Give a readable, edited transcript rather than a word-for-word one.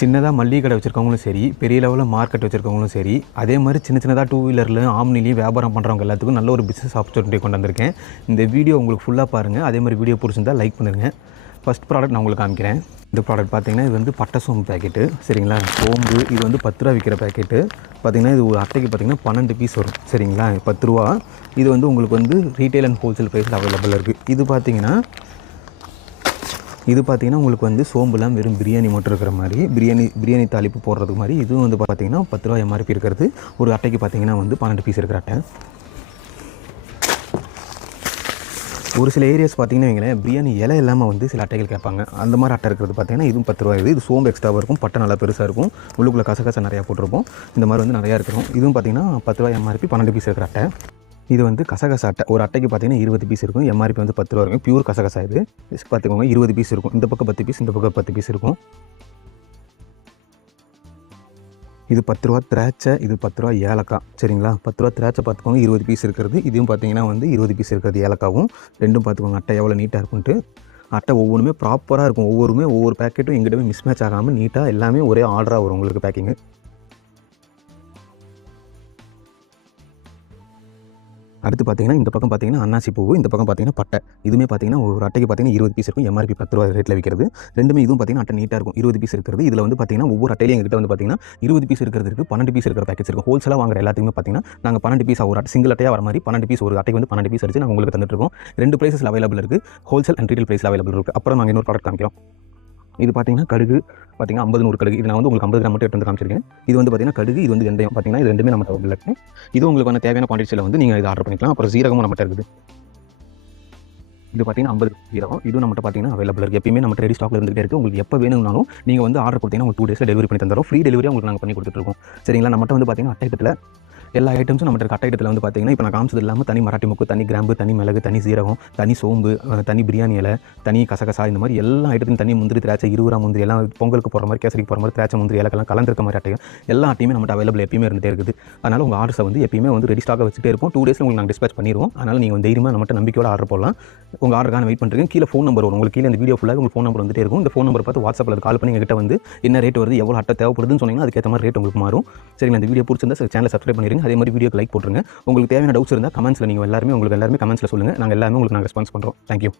சின்னதாக மளிகை கடை வச்சுருக்கவங்களும் சரி, பெரிய லெவலில் மார்க்கெட் வச்சுருக்கவங்களும் சரி, அதே மாதிரி சின்னதாக டூ வீலரில் ஆம்னிலையும் வியாபாரம் பண்ணுறவங்க எல்லாத்துக்கும் நல்ல ஒரு பிஸ்னஸ் ஆப்பர்ச்சுனிட்டி கொண்டு வந்திருக்கேன். இந்த வீடியோ உங்களுக்கு ஃபுல்லாக பாருங்கள். அதே மாதிரி வீடியோ பிடிச்சிருந்தா லைக் பண்ணுங்கள். ஃபஸ்ட் ப்ராடக்ட் நான் உங்களுக்கு காமிக்கிறேன். இந்த ப்ராடக்ட் பார்த்தீங்கன்னா இது வந்து பட்டை சோம்பு பேக்கெட்டு, சரிங்களா? சோம்பு இது வந்து 10 ரூபா விற்கிற பேக்கெட்டு. பார்த்தீங்கன்னா இது ஒரு அட்டைக்கு பார்த்தீங்கன்னா 12 பீஸ் வரும், சரிங்களா? 10 ரூபா. இது வந்து உங்களுக்கு வந்து ரீட்டைல் அண்ட் ஹோல்சேல் ப்ரைஸில் அவைலபிள் இருக்குது. இது பார்த்தீங்கன்னா உங்களுக்கு வந்து சோம்புலாம் வெறும் பிரியாணி மட்டும் இருக்கிற மாதிரி, பிரியாணி தாளிப்பு போடுறதுக்கு மாதிரி. இதுவும் வந்து பார்த்தீங்கன்னா 10 ரூபா எம்ஆர்பி இருக்கிறது. ஒரு அட்டைக்கு பார்த்தீங்கன்னா வந்து 12 பீஸ் இருக்கிற அட்டை. ஒரு சில ஏரியாஸ் பார்த்தீங்கன்னா வைங்களேன், பிரியாணி இலை இல்லாமல் வந்து சில அட்டைகள் கேட்பாங்க. அந்த மாதிரி அட்டை இருக்கிறது பார்த்தீங்கன்னா இதுவும் 10 ரூபா. இது சோம்பு எக்ஸ்ட்ராவாக இருக்கும், பட்டை நல்லா பெருசாக இருக்கும், உள்ளுக்குள்ளே கசகசை நிறையா போட்டிருப்போம். இந்த மாதிரி வந்து நிறையா இருக்கும். இதுவும் பார்த்தீங்கன்னா 10 ரூபா எம்ஆர்பி, 12 பீஸ் இருக்கிற அட்டை. இது வந்து கசகசா அட்டை. ஒரு அட்டைக்கு பார்த்தீங்கன்னா 20 பீஸ் இருக்கும். எம்ஆர்பி வந்து 10 ரூபா இருக்கும். பியூர் கசகசா இது. பார்த்துக்கோங்க, 20 பீஸ் இருக்கும். இந்த பக்கம் 10 பீஸ், இந்த பக்கம் 10 பீஸ் இருக்கும். இது 10 ரூபா திராட்சை, இது 10 ரூபா ஏலக்காய், சரிங்களா? 10 ரூபா திராட்சை பார்த்துக்கோங்க, 20 பீஸ் இருக்கிறது. இதுவும் பார்த்தீங்கன்னா வந்து 20 பீஸ் இருக்கிறது ஏலக்காவும். ரெண்டும் பார்த்துக்கோங்க அட்டை எவ்வளோ நீட்டாக இருக்குன்ட்டு. அட்டை ஒவ்வொன்றுமே ப்ராப்பராக இருக்கும். ஒவ்வொரு பேக்கெட்டும் எங்கிட்டவே மிஸ் மேட்ச் ஆகாமல் நீட்டாக எல்லாமே ஒரே ஆர்டராக வரும் உங்களுக்கு பேக்கிங்கு. அடுத்து பார்த்தீங்கன்னா இந்த பக்கம் பார்த்தீங்கன்னா அன்னாசி பூவு, இந்த பக்கம் பார்த்தீங்கன்னா பட்டை. இதுவுமே பார்த்தீங்கன்னா ஒரு அட்டைக்கு பார்த்தீங்கன்னா 20 பீஸ் இருக்கும். எம்ஆர்பி 10 ரூபா ரேட்டில் விற்கிறது. ரெண்டுமே இதுவும் பார்த்தீங்கன்னா அட்டை நீட்டாக இருக்கும். 20 பீஸ் இருக்கிறது. இதில் வந்து பார்த்தீங்கன்னா ஒவ்வொரு அட்டையிலையும் எங்கிட்ட வந்து பார்த்தீங்கன்னா 20 பீஸ் இருக்கிறது இருக்குது, 12 பீஸ் இருக்கிற பேக்கெட்ஸ் இருக்கும். ஹோல்சேலாக வாங்குற எல்லாத்துக்குமே பார்த்தீங்கன்னா நாங்கள் 12 பீஸ் ஒரு அட்டை சிங்கிள் அட்டையாக வர மாதிரி 12 பீஸ் ஒரு அட்டைக்கு வந்து 12 பீஸ் அடிச்சு நாங்கள் உங்களுக்கு தந்துட்டுருக்கோம். 2 ப்ரைஸில் அவைலபிள் இருக்குது, ஹோல்சேல் அண்ட் ரீட்டைல் ப்ரைஸில் அவைலபிள் இருக்குது. அப்புறம் நாங்கள் இன்னொரு ப்ராடக்ட் காமிக்கிறோம். இது பார்த்தீங்கன்னா கடுகு, பார்த்தீங்கன்னா 50 100 கடுகு. இது நான் வந்து உங்களுக்கு 50 கிராம் மட்டும் எடுத்து வந்து காமிச்சிருக்கேன். இது வந்து பார்த்தீங்கன்னா கடுகு, இது வந்து வெந்தயம். பார்த்தீங்கன்னா இது ரெண்டுமே நம்ம அவைலபிள் இருக்குது. இது உங்களுக்கு தேவையான குவான்டிட்டியில் வந்து நீங்கள் இதை ஆர்டர் பண்ணிக்கலாம். அப்புறம் சீரகமும் நம்மகிட்ட இருக்குது. இது பார்த்தீங்கன்னா 50 சீரகம். இதுவும் நம்மகிட்ட பார்த்தீங்கன்னா அவைலபிள் இருக்குது. எப்பயுமே நம்ம ரெடி ஸ்டாக்ல இருந்துகிட்டே இருக்குது. உங்களுக்கு எப்போ வேணும்னாலும் நீங்கள் வந்து ஆர்டர் கொடுத்தீங்கன்னா உங்களுக்கு 2 டேஸில் டெலிவரி பண்ணி தந்துடும். ஃப்ரீ டெலிவரி உங்களுக்கு நாங்கள் பண்ணி கொடுத்துட்ருக்கோம், சரிங்களா? நம்மகிட்ட வந்து பார்த்தீங்கன்னா அட்டையத்தில் எல்லா ஐட்டம்ஸும் நம்மகிட்ட இருக்க அட்டையத்தில் வந்து பார்த்தீங்கன்னா இப்போ நான் காமிச்சது இல்லாமல் தனி மராட்டி மொக்கு, தனி கிராம்பு, தனி மிளகு, தனி சீரகம், தனி சோம்பு, தனி பிரியாணி இலை, தனி கசகசா, இந்த மாதிரி எல்லா ஐட்டத்தையும் தனி முந்திரி, திராட்சை, 20 ரூபா முந்திரி எல்லாம் பொங்கலுக்கு போகிற மாதிரி, கேசரிக்கு போகிற மாதிரி திராட்சை முந்திரி இலக்கெல்லாம் கலந்துருக்க மாதிரி அட்டைகள் எல்லா அட்டையுமே நம்மகிட்ட அவைலபிள் எப்பயுமே இருந்துகிட்டே இருக்குது. அதனால் உங்கள் ஆர்டர்ஸை வந்து எப்பயுமே வந்து ரெடி ஸ்டாக்காக வச்சுட்டே இருப்போம். 2 டேஸில் உங்களுக்கு நாங்கள் டிஸ்பேச் பண்ணிடுவோம். அதனால் நீங்கள் தைரியமாக நம்மகிட்ட நம்பிக்கையோட ஆர்டர் போடலாம். உங்கள் ஆர்டருக்கான வெயிட் பண்ணுறீங்க. கீழே ஃபோன் நம்பர் வரும் உங்களுக்கு. கீழே இந்த வீடியோ ஃபுல்லாக உங்களுக்கு ஃபோன் நம்பர் வந்துட்டே இருக்கும். இந்த ஃபோன் நம்பர் பார்த்து வாட்ஸ்அப்பில் கால் பண்ணி எங்கிட்ட வந்து என்ன ரேட் வருது, எவ்வளோ அட்டை தேவைப்படுதுன்னு சொன்னீங்கன்னா அதுக்கேற்ற மாதிரி ரேட் உங்களுக்கு மாறும், சரிங்களா? இந்த வீடியோ பிடிச்சிருந்தா சேனலை சப்ஸ்கிரைப் பண்ணிடுங்க. அதே மாதிரி வீடியோக்கு லைக் போட்டுருங்க. உங்களுக்கு தேவையான டவுட்ஸ் இருந்தால் கமெண்ட்ஸில் நீங்கள் எல்லாருமே கமெண்ட்ஸில் சொல்லுங்கள். நாங்கள் எல்லாமே உங்களுக்கு ரெஸ்பான்ஸ் பண்ணுறோம். தேங்க்யூ.